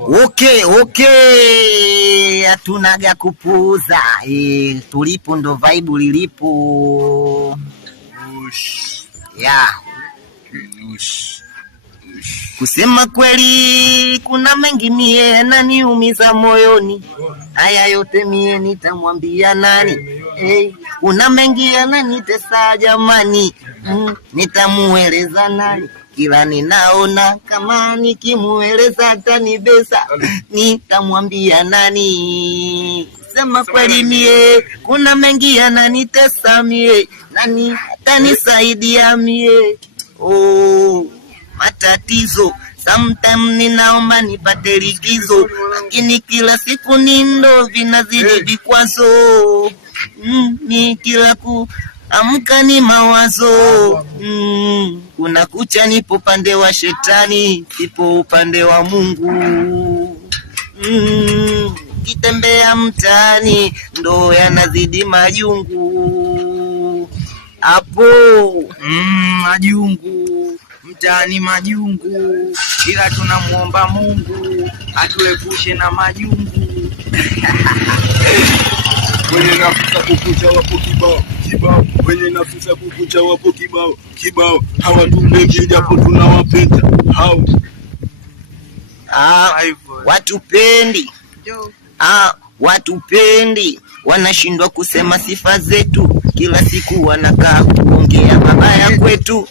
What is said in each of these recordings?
Okay, hatunaga kupuza. Tulipo ndo vibe lilipo. Yeah. Kusema kweli kuna mengi mie yananiumiza moyoni. Haya yote mie nitamwambia nani? Kuna mengi yananitesa jamani. Nitamueleza nani? Kila ninaona kama nikimueleza atanibesa. Nitamwambia nani? Sema kweli mie kuna mengi yananitesa mie. Nani atanisaidia mie? Matatizo sometimes ninaomba nipate likizo, lakini kila siku nindo vinazidi vikwazo. Ni kila kuamka ni mawazo. Kuna kucha nipo upande wa shetani, nipo upande wa Mungu. Kitembea mtaani ndo yanazidi majungu. Hapo majungu mtaani majungu, ila tunamuomba Mungu atuepushe na majungu. Wenye nafisa kukucha wapo kibao, wenye nafisa kukucha wapo kibao, hawatupendi japo tunawapenda hao. Watupendi wanashindwa kusema sifa zetu, kila siku wanakaa kuongea mabaya kwetu.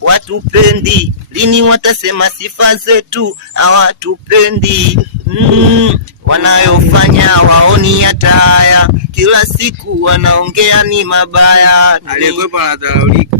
Watupendi, lini watasema sifa zetu? Hawatupendi. Wanayofanya waoni hata haya, kila siku wanaongea ni mabaya. Aliyekwepa anadharaulika.